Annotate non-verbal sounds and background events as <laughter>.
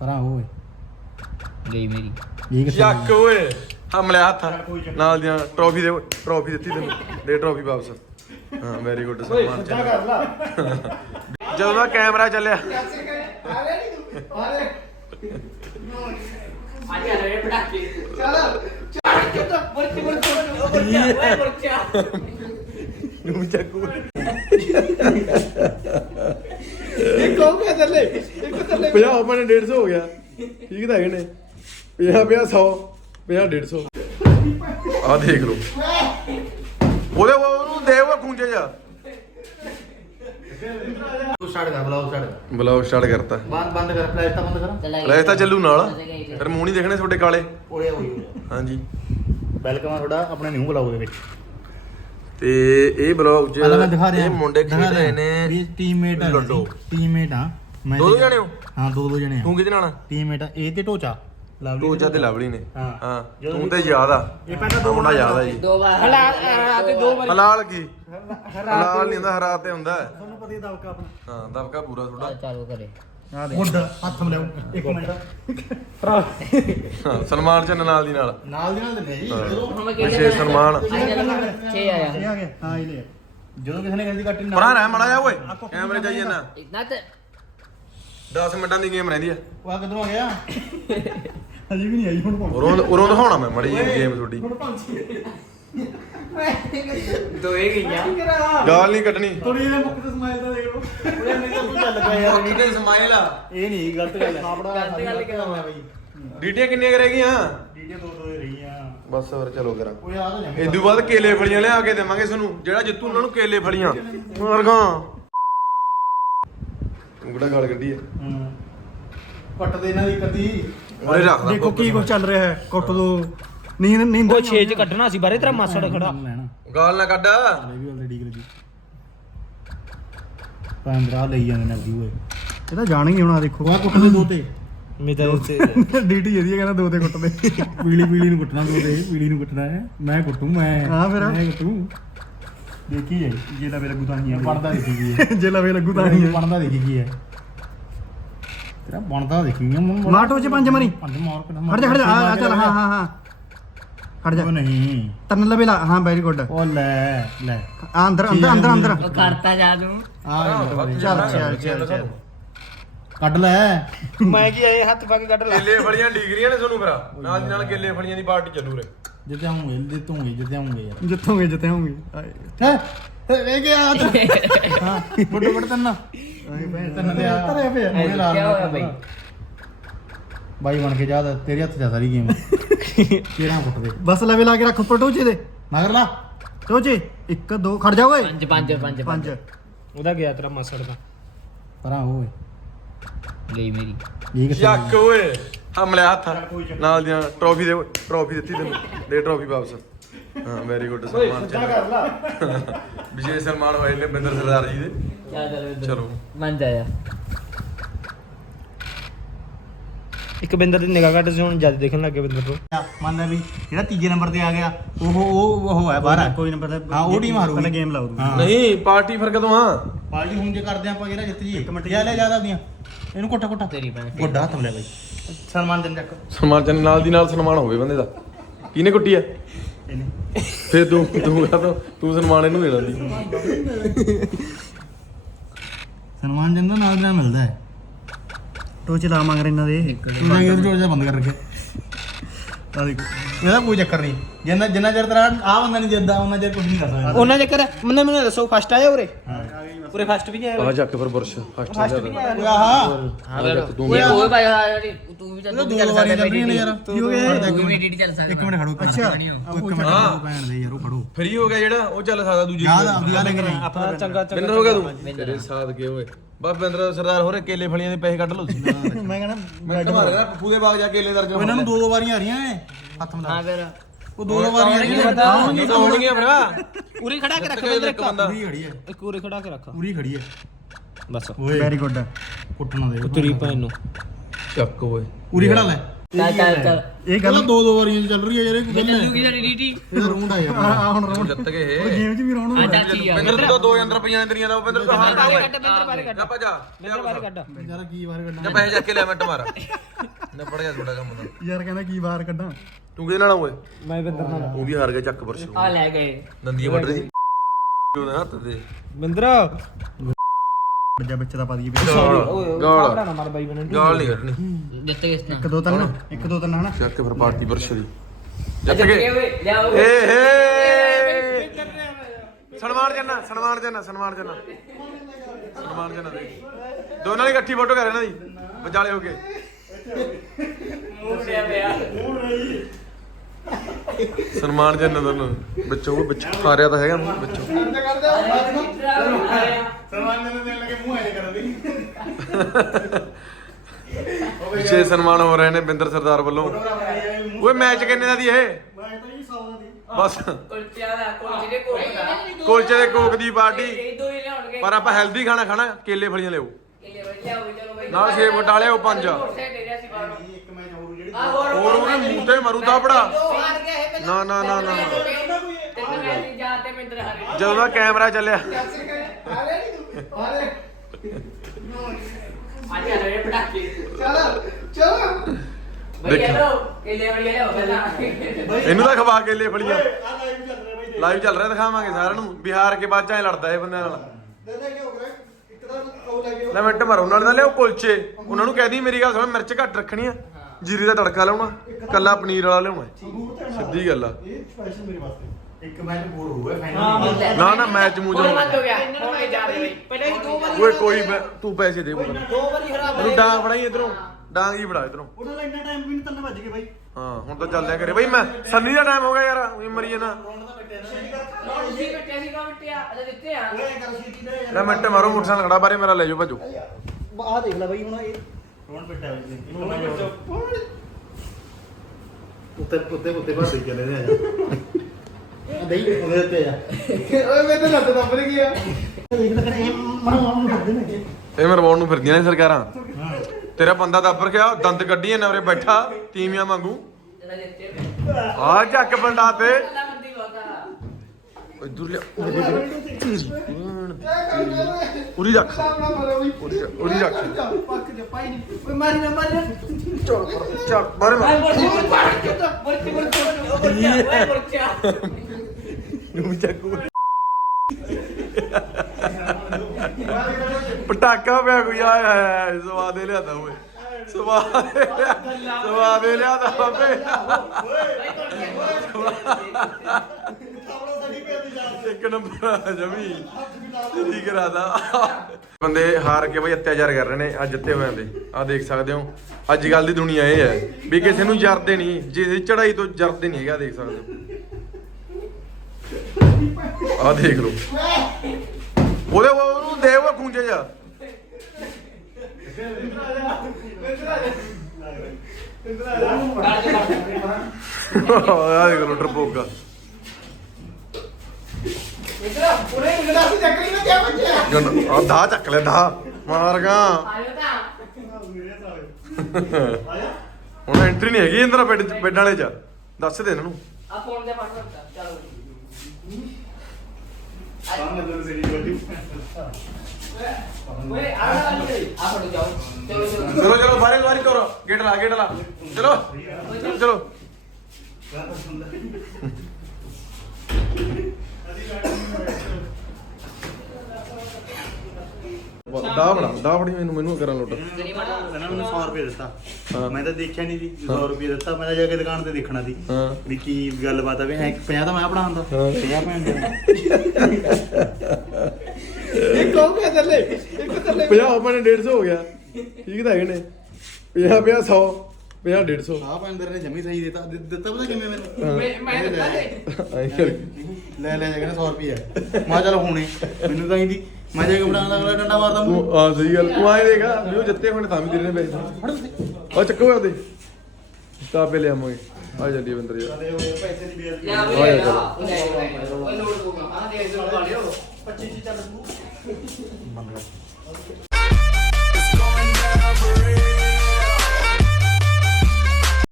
ਪਰਾਂ ਓਏ। ਗਈ ਮੇਰੀ। ਇਹ ਕਿੱਥੇ ਚੱਕ ਓਏ। ਹਮਲਿਆ ਹੱਥ ਨਾਲ ਦੀਆਂ ਟਰੋਫੀ ਦੇ ਟਰੋਫੀ ਦਿੱਤੀ ਤੈਨੂੰ। ਦੇ ਟਰੋਫੀ ਵਾਪਸ। ਹਾਂ ਵੈਰੀ ਗੁੱਡ ਸਨਮਾਨ ਚੱਲਿਆ ਜਦੋਂ ਦਾ ਕੈਮਰਾ ਚੱਲਿਆ। <laughs> ਨੂੰ ਚੱਕੂ <laughs> ਹੋ ਗਿਆ ਥੱਲੇ ਇੱਕ ਥੱਲੇ 50 ਆਪਣੇ 150 ਹੋ ਗਿਆ। ਠੀਕ ਤਾਂ ਹੈਗੇ ਨੇ। 50 50 100 50 150 ਆ ਦੇਖ ਲਓ। ਉਹਦੇ ਉਹ- ਉਹਨੂੰ ਦੇ ਉਹ ਖੂੰਜੇ ਜਾ। ਤੂੰ ਸਟਾਰਟ ਕਰ ਬਲਾਉ ਸਟਾਰਟ ਕਰ ਬਲੌਗ ਸਟਾਰਟ ਕਰਤਾ। ਬੰਦ ਬੰਦ ਕਰ ਫਲੈਸ਼ ਤਾਂ ਬੰਦ ਕਰ। ਲੈ ਤਾਂ ਚੱਲੂ ਨਾਲ। ਫਿਰ ਮੂੰਹ ਨਹੀਂ ਦੇਖਣੇ ਤੁਹਾਡੇ ਕਾਲੇ। ਓਏ ਹੋਈ ਹਾਂਜੀ। ਵੈਲਕਮ ਆ ਤੁਹਾਡਾ ਆਪਣੇ ਨਿਊ ਬਲਾਉ ਦੇ ਵਿੱਚ। ਤੇ ਇਹ ਬਲੌਗ ਚ ਪਹਿਲਾਂ ਮੈਂ ਦਿਖਾ ਰਿਹਾ ਇਹ ਮੁੰਡੇ ਖੇਡ ਰਹੇ ਨੇ ਵੀ ਟੀਮਮੇਟ ਆ ਲੁੱਡੋ। ਟੀਮਮੇਟ ਆ। ਮੈਂ ਦੋ ਦੋ ਜਣੇ ਹੋ? ਹਾਂ ਦੋ ਦੋ ਜਣੇ ਆ। ਤੂੰ ਕਿਹਦੇ ਨਾਲ ਟੀਮਮੇਟ ਆ। ਇਹ ਤੇ ਟੋਚਾ। ਲਵਲੀ ਟੋਚਾ ਤੇ ਲਵਲੀ ਨੇ। ਹਾਂ। ਤੂੰ ਤੇ ਯਾਦ ਆ। ਇਹ ਪਹਿਲਾਂ ਦੋ ਮੁੰਡਾ ਯਾਦ ਆ ਜੀ। ਦੋ ਵਾਰ। ਹਲਾ ਤੇ ਦੋ ਵਾਰ ਹਲਾਲ ਕੀ? ਹਲਾਲ ਨਹੀਂ ਹੁੰਦਾ ਹਰਾ ਤੇ ਹੁੰਦਾ। ਤੁਹਾਨੂੰ ਪਤਾ ਹੀ ਦਬਕਾ ਆਪਣਾ। ਹਾਂ ਦਬਕਾ ਪੂਰਾ ਥੋੜਾ ਚਾਲੂ ਕਰੇ। ਮੁੰਡਾ ਹੱਥ ਮਿਲਾਓ ਇੱਕ ਮਿੰਟ। ਹਾਂ ਸਲਮਾਨ ਚੰਨ ਨਾਲ ਦੀ ਨਾਲ। ਨਾਲ ਦੀ ਨਾਲ ਦਿੰਦੇ ਜੀ ਹਾਂ। ਜਦੋਂ ਹੁਣ ਮੈਂ ਵਿਸ਼ੇਸ਼ ਸਨਮਾਨ। 6 ਇਹ ਆਇਆ ਆ ਗਿਆ ਹਾਂ ਇਹ ਲੈ। ਜਦੋਂ ਕਿਸੇ ਨੇ ਕਹਿੰਦੀ ਕੱਟੀ ਨਾਲ। ਪਰਾਂ ਰਹਿ ਮੜਾ ਜਾ ਓਏ। ਕੈਮਰੇ ਜਾਈਏ ਨਾ ਇਤਨਾ ਤੇ 10 ਮਿੰਟਾਂ ਦੀ ਗੇਮ ਰਹਿੰਦੀ ਆ। ਉਹ ਆ ਕਿੱਧਰੋਂ ਆ ਗਿਆ? ਹਜੇ ਵੀ ਨਹੀਂ ਆਈ ਹੁਣ ਉਰੋਂ ਉਰੋਂ ਦਿਖਾਉਣਾ ਮੈਂ ਮੜੀ ਜੀ ਗੇਮ ਤੁਹਾਡੀ। ਹੀ ਗਈਆਂ ਗਾਲ ਨਹੀਂ ਕੱਢਣੀ। ਥੋੜੀ ਇਹਦੇ ਮੁੱਖ ਤੇ ਸਮਾਈਲ ਤਾਂ ਦੇਖ ਲਓ। ਉਹਨੇ ਨਹੀਂ ਤਾਂ ਤੂੰ ਚੱਲ ਪਿਆ ਯਾਰ ਕਿਤੇ ਸਮਾਈਲ ਆ। ਇਹ ਨਹੀਂ ਗਲਤ ਗੱਲ ਹੈ। ਆਪੜਾ ਗਲਤ ਗੱਲ ਕਿਉਂ ਹੋਇਆ ਬਈ। ਡੀਟੀਆਂ ਕਿੰਨੀਆਂ ਕਰੇਗੀਆਂ ਡੀਜੇ ਦੋ ਦੋ ਹੀ ਰਹੀਆਂ। ਬਸ ਫਿਰ ਚਲੋ ਕਰਾਂ। ਉਹ ਯਾਦ ਆ ਜਾਂਦੇ ਇਦੋਂ ਬਾਅਦ ਕੇਲੇ ਫਲੀਆਂ ਲਿਆ ਕੇ ਦੇਵਾਂਗੇ ਤੁਹਾਨੂੰ। ਜਿਹੜਾ ਜਿੱਤੂ ਉਹਨਾਂ ਨੂੰ ਕੇਲੇ ਫਲੀਆਂ। ਮਰਗਾ ਉਂਗੜਾ ਗਾਲ ਕੱਢੀ ਹੈ ਹੂੰ। ਪੱਟ ਦੇ ਇਹਨਾਂ ਦੀ ਕਦੀ ਦੇਖੋ ਕੀ ਕੁਝ ਚੱਲ ਰਿਹਾ ਹੈ। ਕੁੱਟ ਦੋ। ਨੀਂਦ ਨੀਂਦ ਉਹ 6 ਚ ਕੱਢਣਾ ਸੀ ਬਾਰੇ ਤੇਰਾ ਮਾਸੜ ਖੜਾ। ਲੈਣਾ। ਗਾਲ ਨਾ ਕੱਢ। ਹਲੇ ਵੀ ਆਲਰੇਡੀ ਦੀ ਪੰਦਰਾ ਲਈ ਜਾਂਦੇ ਨੇ ਅੱਗੀ ਓਏ ਇਹ ਤਾਂ ਜਾਣ ਹੀ ਹੋਣਾ ਦੇਖੋ। ਉਹ ਆ ਕੁੱਟਦੇ ਦੋ ਤੇ। ਮੇਰਾ ਉੱਤੇ। <laughs> ਡੀਟੀ ਇਹਦੀ ਕਹਿੰਦਾ ਦੋ ਤੇ ਕੁੱਟਦੇ। ਪੀਲੀ ਪੀਲੀ ਨੂੰ ਕੁੱਟਣਾ ਦੋ ਤੇ। ਪੀਲੀ ਨੂੰ ਕੁੱਟਣਾ ਹੈ। ਮੈਂ ਕੁੱਟੂ ਮੈਂ। ਹਾਂ ਫਿਰ। ਮੈਂ ਕੁੱਟੂ। ਦੇਖੀ ਜੇ ਤਾਂ ਵੇ ਲੱਗੂ ਤਾਂ ਨਹੀਂ ਹੈ। ਪੜਦਾ ਦੇਖੀ ਕੀ ਹੈ। ਜੇ ਲਵੇ ਲੱਗੂ ਤਾਂ ਨਹੀਂ ਬਣਦਾ ਦੇਖੀ ਕੀ ਹੈ। ਤੇਰਾ ਬਣਦਾ ਦੇਖੀ ਹੈ ਮਨ ਮਾਟੋ ਚ ਪੰਜ ਮਾਰੀ। ਪੰਜ ਮਾਰ ਕੇ ਖੜ ਜਾ ਖੜ ਜਾ। ਆ ਚੱਲ। ਹਾਂ ਹਾਂ ਹਾਂ। ਖੜ ਜਾ। ਉਹ ਨਹੀਂ। ਤਨ ਲਵੇ ਲਾ। ਹਾਂ ਵੈਰੀ ਗੁੱਡ ਉਹ ਲੈ ਲੈ। ਆ ਅੰਦਰ ਅੰਦਰ ਅੰਦਰ ਅੰਦਰ। ਉਹ ਕਰਤਾ ਜਾ ਤੂੰ ਆ ਚੱਲ ਚੱਲ ਚੱਲ ਚੱਲ ਕੱਢ ਲੈ। ਮੈਂ ਕੀ ਇਹ ਹੱਥ ਪਾ ਕੇ ਕੱਢ ਕੇਲੇ ਫਲੀਆਂ ਡਿਗਰੀਆਂ ਨੇ ਤੁਹਾਨੂੰ ਭਰਾ। ਨਾਲ ਦੀ ਨਾਲ ਕੇਲੇ ਫਲੀਆਂ ਦੀ ਪਾਰਟੀ ਚੱਲੂ ਰੇ। ਜਿੱਤੇ ਆਉਂਗੇ ਜਿੱਤੂਗੇ ਜਿੱਤੇ ਆਉਂਗੇ ਯਾਰ। ਜਿੱਤੋਗੇ ਜਿੱਤੇ ਹੋਗੇ ਹੈ? ਇਹ <laughs> ਕੀ ਆ ਹਾਂ ਫੋਟੋ ਫੋਟੋ ਤੰਨਾ। ਤੰਨ ਦੇ ਆ ਤਰਿਆ ਪਿਆ। ਮੂਹਰੇ ਲਾ ਕਿਆ ਹੋਇਆ ਲਾ। ਬਾਈ? ਬਾਈ ਬਣ ਕੇ ਜਾ ਤੇਰੇ ਹੱਥ ਜਾ ਸਾਰੀ ਗੇਮ। ਕਿਹੜਾ ਫੁੱਟ ਦੇ ਬਸ ਲਵੇ ਲਾ ਕੇ ਰੱਖ ਉੱਪਰ ਟੋਚੇ ਦੇ। ਮਗਰ ਲਾ। ਟੋਚੇ 1 2 ਖੜ ਜਾ ਓਏ। ਪੰਜ ਪੰਜ ਪੰਜ ਪੰਜ। ਉਹਦਾ ਗਿਆ ਤੇਰਾ ਮਾਸੜ ਦਾ। ਪਰਾਂ ਓਏ। ਗਈ ਮੇਰੀ। ਇਹ ਕਿੱਥੇ ਚੱਕ ਓਏ ਹਮਲਿਆ ਹੱਥ ਨਾਲ ਦੀਆਂ ਟਰੋਫੀ ਦੇ ਟਰੋਫੀ ਦਿੱਤੀ ਤੈਨੂੰ। ਦੇ ਟਰੋਫੀ ਵਾਪਸ। ਹਾਂ ਵੈਰੀ ਗੁੱਡ ਸਨਮਾਨ ਚੱਲਿਆ ਵਿਸ਼ੇਸ਼ ਸਨਮਾਨ ਹੋਏ ਨੇ ਬਿੰਦਰ ਸਰਦਾਰ ਜੀ ਦੇ। ਚੱਲ ਚੱਲ ਚਲੋ। ਮੰਨ ਜਾਇਆ। ਇੱਕ ਬਿੰਦਰ ਦੀ ਨਿਗਾਹ ਘੱਟ ਸੀ ਹੁਣ ਜਦ ਦੇਖਣ ਲੱਗੇ ਬਿੰਦਰ ਤੋਂ। ਮੰਨ ਲੈ ਵੀ ਜਿਹੜਾ ਤੀਜੇ ਨੰਬਰ ਤੇ ਆ ਗਿਆ ਉਹ ਉਹ ਉਹ ਹੈ ਬਾਹਰ। ਕੋਈ ਨਾ ਪਤਾ ਹਾਂ ਉਹ ਟੀਮ ਹਾਰੂਗੀ। ਪਹਿਲਾਂ ਗੇਮ ਤੂੰ ਹਾਂ। ਨਹੀਂ ਪਾਰਟੀ ਫਿਰ ਕਦੋਂ ਆ? ਪਾਰਟੀ ਹੁਣ ਜੇ ਕਰਦੇ ਆਪਾਂ ਜਿਹੜਾ ਜਿੱਤ ਜੀ ਇੱਕ ਮਿੰਟ ਜਾ ਲੈ ਜ਼ਿਆਦਾ ਦੀਆਂ ਇਹਨੂੰ ਕੁੱਟਾ ਕੁੱਟਾ ਤੇਰੀ ਭੈਣ ਗੋਡਾ ਹੱਥ ਮਿਲਿਆ ਬਾਈ। ਸਨਮਾਨ ਦੇਣ ਚੱਕ। ਸਨਮਾਨ ਚੰਨ ਨਾਲ ਦੀ ਨਾਲ ਸਨਮਾਨ ਹੋਵੇ ਬੰਦੇ ਦਾ। ਕਿਹਨੇ ਕੁੱਟੀ ਆ? ਇਹਨੇ। ਫੇਰ ਤੂੰ ਤੂੰ ਕਹਦਾ ਤੂੰ ਸਨਮਾਨ ਇਹਨੂੰ ਦੇਣਾ ਸਨਮਾਨ ਜੰਦਾ ਨਾਲ ਦੀ ਨਾਲ ਮਿਲਦਾ ਹੈ। ਟੋਚੇ ਲਾ ਮੰਗ ਰਹੇ ਇਹਨਾਂ ਦੇ ਇਹਨਾਂ ਇਹ ਜਾ ਬੰਦ ਕਰ ਰੱਖਿਆ। ਆ ਦੇਖੋ। ਇਹਦਾ ਕੋਈ ਚੱਕਰ ਨਹੀਂ। ਜਿੰਨਾ ਜਿੰਨਾ ਚਿਰ ਤੇਰਾ ਆ ਬੰਦਾ ਨਹੀਂ ਜਿੱਦਾਂ ਉਹਨਾਂ ਚਿਰ ਕੁਝ ਨਹੀਂ ਕਰ ਸਕਦਾ। ਉਹਨਾਂ ਦੇ ਕਰ ਮੈਨੂੰ ਮੈਨੂੰ ਦੱਸੋ ਫਸਟ ਆਇਆ ਉਰੇ? ਉਰੇ ਫਸਟ ਵੀ ਨਹੀਂ ਆਇਆ ਆ ਚੱਕ ਫਿਰ ਬੁਰਸ਼ ਫਸਟ ਫਸਟ ਵੀ ਨਹੀਂ ਆਇਆ ਓਏ ਆਹਾ। ਤੂੰ ਓਏ ਓਏ ਭਾਈ ਆ ਤੂੰ ਵੀ ਚੱਲ ਇਹਦਾ ਤੂੰ ਦੋ ਵੀ ਚੱਲ ਨੇ ਯਾਰ। ਕੀ ਹੋ ਗਿਆ? ਤੂੰ ਵੀ ਡੀਡੀ ਚੱਲ ਸਕਦਾ। ਇੱਕ ਮਿੰਟ ਖੜੋ ਅੱਛਾ। ਇੱਕ ਮਿੰਟ ਖੜੋ ਭੈਣ ਦੇ ਯਾਰ ਉਹ ਖੜੋ। ਫਰੀ ਹੋ ਗਿਆ ਜਿਹੜਾ ਉਹ ਚੱਲ ਸਕਦਾ ਦੂਜੀ ਯਾਦ ਆਉਂਦੀ ਆ ਲੈ ਕੇ ਨਹੀਂ। ਆਪਣਾ ਚੰਗਾ ਬਿੰਦਰ ਹੋ ਗਿਆ ਤੂੰ? ਤੇਰੇ ਸਾਥ ਗਏ ਓਏ ਬਸ ਬਿੰਦਰ ਸਰਦਾਰ ਹੋਰੇ ਕੇਲੇ ਫਲੀਆਂ ਦੇ ਪੈਸੇ ਕੱਢ ਲਓ ਤੁਸੀਂ। ਮੈਂ ਕਹਿੰਦਾ ਮੈਂ ਪੱਪੂ ਦੇ ਬਾਗ ਜਾ ਕੇਲੇ ਦਰ ਕੇ ਉਹ ਇਹਨਾਂ ਨੂੰ ਦੋ ਦੋ ਵਾਰੀਆਂ ਆ ਰਹੀਆਂ ਨੇ। ਹੱਥ ਮਿਲਾ। ਹਾਂ ਫਿਰ। ਉਹ ਦੋ ਦੋ ਵਾਰੀਆਂ ਆ। ਰਹੀਆਂ ਨੇ ਆਉਣਗੀਆਂ ਭਰਾ ਉਰੇ ਖੜਾ ਕੇ ਰੱਖ ਬਿੰਦਰ ਇੱਕ ਬੰਦਾ। ਪੂਰੀ ਖੜੀ ਹੈ। ਇੱਕ ਉਰੇ ਖੜਾ ਕੇ ਰੱਖ। ਪੂਰੀ ਖੜੀ ਹੈ। ਬਸ। ਓਏ। ਵੈਰੀ ਗੁੱਡ ਕੁੱਟਣਾ ਦੇ। ਤੇਰੀ ਭੈਣ ਨੂੰ ਚੱਕ ਓਏ। ਪੂਰੀ ਖੜਾ ਲੈ। ਚੱਲ ਚੱਲ ਚੱਲ। ਇਹ ਗੱਲ ਗੱਲ ਦੋ ਦੋ ਵਾਰੀਆਂ ਚੱਲ ਰਹੀ ਹੈ ਯਾਰ ਇਹ ਮੈਂ ਚੱਲੂਗੀ ਤੇਰੀ ਡੀਟੀ ਇਹਦਾ ਰੌਂਡ ਆ ਯਾਰ। ਆ ਹੁਣ ਹੁਣ ਜਿੱਤ ਗਏ ਇਹ। ਗੇਮ 'ਚ ਵੀ ਚਾਚੀ ਆ। ਬਿੰਦਰ ਤੋਂ ਦੋ ਅੰਦਰ ਪਈਆਂ ਨੇ ਤੇਰੀਆਂ ਦਾ ਉਹ ਬਿੰਦਰ ਤੋਂ ਹਾਰ ਗਿਆ ਓਏ। ਬਿੰਦਰ ਬਾਰੇ ਕੱਢ। ਜਾ। ਭਜਾ ਬਿੰਦਰ ਬਾਰੇ ਕੱਢ। ਯਾਰ ਕੀ ਵਾਰ ਕੱਢਣਾ? ਜਾ ਪੈਸੇ ਚੱਕ ਕੇ ਲੈ ਮਿੰਟ ਮਾਰ। <laughs> ਨਿਪੜ ਗਿਆ ਤੁਹਾਡਾ ਕੰਮ ਦਾ ਯਾਰ ਕਹਿੰਦਾ ਕੀ ਬਾਹਰ ਕੱਢਾਂ ਤੂੰ ਕਿਹਦੇ ਨਾਲ ਓਏ ਮੈਂ ਬਿੰਦਰ ਨਾਲ ਉਹ ਵੀ ਹਾਰ ਗਿਆ ਚੱਕ ਪਰਸ਼ ਆ ਲੈ ਗਏ ਦੰਦੀਆਂ ਵੱਢ ਰਹੀ ਉਹਦੇ ਹੱਥ ਤੇ ਬਿੰਦਰ ਬੱਜਾ ਬੱਚੇ ਦਾ ਪਾ ਦਈਏ ਓਏ ਗਾਲ ਕਾਬੜਾ ਨਾ ਮਾਰ ਬਾਈ ਬਣੇ ਗਾਲ ਨਹੀਂ ਕੱਢਣੀ ਜਿੱਤ ਗਏ ਇਸ ਇੱਕ ਦੋ ਤਿੰਨ ਇੱਕ ਦੋ ਤਿੰਨ ਹਨਾ ਚੱਕ ਕੇ ਫਿਰ ਪਾਰਟੀ ਪਰਸ਼ ਦੀ ਜਿੱਤ ਗਏ ਓਏ ਲਿਆਓ ਏ ਹੇ ਸਨਮਾਨ ਜਨਾ ਸਨਮਾਨ ਜਨਾ ਸਨਮਾਨ ਜਨਾ ਸਨਮਾਨ ਜਨਾ ਦੇ ਦੋਨਾਂ ਦੀ ਇਕੱਠੀ ਫੋਟੋ ਕਰ ਇਹਨਾਂ ਦੀ ਵਿਚਾਲੇ ਹੋ ਕੇ ਮੂੰਹ ਪਿਆ ਸਨਮਾਨ ਜਨਾ ਦੋਨੋਂ ਬੱਚੋ ਉਹ ਬੱਚਾ ਤਾਂ ਹੈਗਾ ਬੱਚੋ ਸਨਮਾਨ ਦੇ ਦੇਣ ਲੱਗੇ ਮੂੰਹ ਐ ਕਰਨ ਦੀ ਪਿੱਛੇ ਸਨਮਾਨ ਹੋ ਰਹੇ ਨੇ ਬਿੰਦਰ ਸਰਦਾਰ ਵੱਲੋਂ। ਓਏ ਮੈਚ ਕਿੰਨੇ ਦਾ ਦੀ ਇਹ? ਮੈਂ ਤਾਂ ਜੀ 100 ਦਾ ਦੀ ਬਸ। ਕੁਲਚਿਆਂ ਦਾ ਕੁਲਚੇ ਦੇ ਕੋਲ ਦਾ ਕੁਲਚੇ ਦੇ ਕੋਕ ਦੀ ਪਾਰਟੀ। ਪਰ ਆਪਾਂ ਹੈਲਦੀ ਖਾਣਾ ਖਾਣਾ, ਕੇਲੇ ਫਲੀਆਂ ਲਿਓ ਕਿਲੇ ਚਲੋ ਬਈ। ਨਾਲ ਸੇਬ ਵਟਾ ਲਿਆਓ ਪੰਜ। ਇੱਕ ਮੈਚ ਹੋਰ ਜਿਹੜੀ ਆ ਹੋਰ ਹੋਰ ਉਹਨੇ ਮੂੰਹ ਤੇ ਮਰੂ ਦਾਪੜਾ ਹਾਰ ਗਿਆ ਇਹ ਨਾ ਨਾ ਨਾ ਨਾ ਨਾ। ਤਿੰਨ ਮੈਚ ਜਾ ਤੇ ਮਿੰਦਰ ਹਾਰੇ। ਜਦੋਂ ਦਾ ਕੈਮਰਾ ਚੱਲਿਆ। ਅੱਜ ਆ ਰਹੇ ਪਟਾਕੇ। ਚਲ ਚਲ। ਬਈ ਦੇਖੋ। ਲਿਆਓ ਕਿਲੇ ਬੜੀ ਲਿਆਓ ਪਹਿਲਾਂ। ਇਹਨੂੰ ਤਾਂ ਖਵਾ ਕੇਲੇ ਫਲੀਆਂ ਆ ਲਾਈਵ ਚੱਲ ਰਿਹਾ ਬਾਈ ਲਾਈਵ ਚੱਲ ਰਿਹਾ ਦਿਖਾਵਾਂਗੇ ਸਾਰਿਆਂ ਨੂੰ। ਬਿਹਾਰ ਕੇ ਬਾਅਦ ਚਾਹੇ ਲੜਦਾ ਇਹ ਬੰਦਿਆਂ ਨਾਲ। ਦੇ ਦੇ ਕੀ ਹੋ ਉਹ ਲੈ ਮਿੰਟ ਮਾਰੋ ਨਾਲ ਦਾ ਲਿਓ ਕੁਲਚੇ। ਉਹਨਾਂ ਨੂੰ ਕਹਿ ਦੀ ਮੇਰੀ ਗੱਲ ਸੁਣ ਮਿਰਚ ਘੱਟ ਰੱਖਣੀ ਆ। ਜੀਰੇ ਦਾ ਤੜਕਾ ਲਾਉਣਾ ਕੱਲਾ ਪਨੀਰ ਵਾਲਾ ਲਿਆਉਣਾ। ਸਿੱਧੀ ਗੱਲ ਆ। ਇਹ ਸਪੈਸ਼ਲ ਮੇਰੇ ਵਾਸਤੇ। ਇੱਕ ਮੈਚ ਹੋਰ ਹੋਊਗਾ ਫਾਈਨਲ ਨਾ ਨਾ ਮੈਚ ਮੂਜ ਹੋ ਗਿਆ। ਹੁਣ ਨਹੀਂ ਜਾ ਰਹੇ ਬਈ। ਪਹਿਲਾਂ ਹੀ ਦੋ ਵਾਰੀ ਓਏ ਕੋਈ ਮੈਂ- ਤੂੰ ਪੈਸੇ ਦੇ ਦੋ ਵਾਰੀ ਡਾਂਗ ਫੜਾਈ ਇਧਰੋਂ। ਡਾਂਗ ਹੀ ਫੜਾ ਇਧਰੋਂ। ਉਹਨਾਂ ਦਾ ਇੰਨਾ ਟਾਈਮ ਵੀ ਨਹੀਂ ਤਿੰਨ ਵੱਜ ਗਏ ਬਾਈ। ਹਾਂ ਹੁਣ ਤਾਂ ਚੱਲਦਿਆ ਕਰੇ। ਬਈ ਮੈਂ ਸੰਨੀ ਦਾ ਟਾਈਮ ਹੋ ਗਿਆ ਯਾਰ ਉਹੀ ਮਰੀ ਜਾਣਾ। ਹੁਣ ਅਜੇ ਦਿੱਤੇ ਆ। ਓਏ ਕਰ ਛੇਤੀ ਮਿੰਟ ਮਾਰੋ ਮੋਟਰਸਾਈਕਲ ਖੜਾ ਬਾਰੇ ਮੇਰਾ ਲੈ ਜਾਓ ਭਾਜੋ। ਆਹ ਦੇਖ ਲੈ ਬਾਈ ਹੁਣ ਇਹ ਕੌਣ ਪਿੱਟਿਆ ਮੈਂ ਉੱਤੇ ਉੱਤੇ ਉੱਤੇ ਭਰ ਦੇ ਚਲੇ ਨੇ ਆ ਦੇਈ ਉਹਦੇ ਉੱਤੇ ਆ। ਓਏ ਮੈਂ ਤਾਂ ਲੱਤ ਦੱਬ ਗਿਆ ਦੇਖ ਲੈ ਕਰਦੇ ਨੇ ਇਹ। ਮਰਵਾਉਣ ਨੂੰ ਫਿਰਦੀਆਂ ਨੇ ਸਰਕਾਰਾਂ। ਤੇਰਾ ਬੰਦਾ ਦੱਬ ਰਖਿਆ ਦੰਦ ਕੱਢੀਆਂ ਨਵਰੇ ਬੈਠਾ ਤੀਵੀਆਂ ਵਾਂਗੂ। ਦਿੱਤੇ ਆ ਚੱਕ ਪੰਡਾ ਤੇ। ਇਧਰ ਲਿਆ ਉਰੀ ਰੱਖ ਸਾਹਮਣਾ ਮਾਰੋ ਵੀ ਉਰੀ ਰੱਖ- ਉਰੀ ਰੱਖ। ਪੱਕ ਜਾ ਪਾਈ ਨਹੀਂ ਓਏ ਮਾਰੀ ਨਾ ਮਾਰੀ। ਨਾ ਚੱਲ ਚੱਲ ਬਾਰੇ ਆਏ ਨੂੰ ਚੱਕੂ ਪਟਾਕਾ ਪਿਆ ਕੋਈ ਆਇਆ ਹੈ ਸਵਾਦ ਲਿਆਦਾ ਓਏ। ਸਵਾਦ ਦੇ ਲਿਆਦਾ ਬਾਬੇ। ਇੱਕ ਨੰਬਰ ਜਮੀ। ਠੀਕ ਕਰਾਦਾ ਬੰਦੇ ਹਾਰ ਕੇ ਬਈ ਅਤਿਆਚਾਰ ਕਰ ਰਹੇ ਨੇ ਅੱਜ ਜਿੱਤੇ ਹੋਏ ਦੇ ਆ ਦੇਖ ਸਕਦੇ ਹੋ, ਅੱਜ ਕੱਲ ਦੀ ਦੁਨੀਆ ਇਹ ਹੈ ਵੀ ਕਿਸੇ ਨੂੰ ਜਰਦੇ ਨਹੀਂ ਜੇ ਚੜਾਈ ਤੋਂ ਜਰਦੇ ਨਹੀਂ ਹੈਗਾ ਦੇਖ ਸਕਦੇ ਹੋ। ਆ ਦੇਖ ਲਓ। ਉਹਦੇ ਉਹਨੂੰ ਦੇ, ਉਹ ਖੂੰਜੇ ਜਾ। ਆ ਦੇਖ ਲਓ ਡਰਪੋਗਾ ਪੂਰੇ ਗਲਾਸ ਚੱਕਰੀ ਨਾ ਕਿਆ ਬੱਚਿਆ ਆ ਦਾ ਚੱਕ ਲੈ ਦਾ ਮਾਰ ਗਾ ਆਇਓ ਤਾਂ ਹੁਣ ਐਂਟਰੀ ਨਹੀਂ ਹੈਗੀ ਇੰਦਰ ਬੈੱਡ ਬੈੱਡ ਵਾਲੇ ਚ। ਦੱਸ ਦੇ ਇਹਨਾਂ ਨੂੰ। ਆ ਫੋਨ ਦੇ ਪਾਸ ਰੱਖਤਾ ਚਲੋ। ਓਏ ਆ ਆ ਫੜ ਜਾਓ। ਚਲੋ ਚਲੋ। ਚਲੋ ਚਲੋ ਬਾਰੇ ਵਾਰੀ ਕਰੋ। ਗੇਟ ਲਾ ਗੇਟ ਲਾ। ਚਲੋ ਚਲੋ। ਦਾ ਬਣਾ ਦਾ ਬੜੀ ਮੈਨੂੰ ਮੈਨੂੰ ਕਰਾਂ ਲੁੱਟ। ਇਹਨਾਂ ਨੂੰ 100 ਰੁਪਏ ਦਿੱਤਾ। ਹਾਂ। ਮੈਂ ਤਾਂ ਦੇਖਿਆ ਨਹੀਂ ਸੀ 100 ਰੁਪਏ ਦਿੱਤਾ ਮੈਂ ਤਾਂ ਜਾ ਕੇ ਦੁਕਾਨ ਤੇ ਦੇਖਣਾ ਸੀ। ਹਾਂ। ਵੀ ਕੀ ਗੱਲਬਾਤ ਆ ਵੀ ਐ 50 ਤਾਂ ਮੈਂ ਪੜਾਉਂਦਾ ਹਾਂ। 50 ਭੈਣ ਦੇ। ਇੱਕ ਹੋ ਗਿਆ ਥੱਲੇ ਇੱਕ ਥੱਲੇ। 50 ਆਪਣੇ 150 ਹੋ ਗਿਆ। ਠੀਕ ਤਾਂ ਹੈਗੇ ਨੇ। 50 50 100 50 150 ਆ ਭੈਣ ਦੇ ਨੇ ਜਮੀ ਸਹੀ ਦਿੱਤਾ ਦਿ- ਦਿੱਤਾ ਪਤਾ ਕਿਵੇਂ ਮੈਨੂੰ? ਮੈਂ ਦਿੱਤਾ ਲੈ ਲੈ ਜਾ ਕੇ 100 ਰੁਪਏ ਮੈਂ ਕਿਹਾ ਚੱਲ ਹੁਣੇ ਮੈਨੂੰ ਤਾਂ ਇੰਦੀ ਮਜ਼ੇ ਕੋ ਬਣਾਉਣ ਅਗਲਾ ਡੰਡਾ ਮਾਰਦਾ ਮੂੰਹ। ਆ ਸਹੀ ਗੱਲ। ਤੂੰ ਆਏ ਦੇਗਾ ਵੀ ਉਹ ਜਿੱਤੇ ਹੋਣੇ ਤਾਂ ਵੀ ਤੇਰੇ ਨੇ ਪੈਸੇ ਉਹ ਚੱਕੋ ਉਹਦੇ। ਤਾਂ ਪੇ ਲਿਆਵਾਂਗੇ। ਆ ਜਾਂਦੀ ਬੰਦਰ ਯਾਰ ਪੈਸੇ ਆ। ਜਾ ਚੱਲ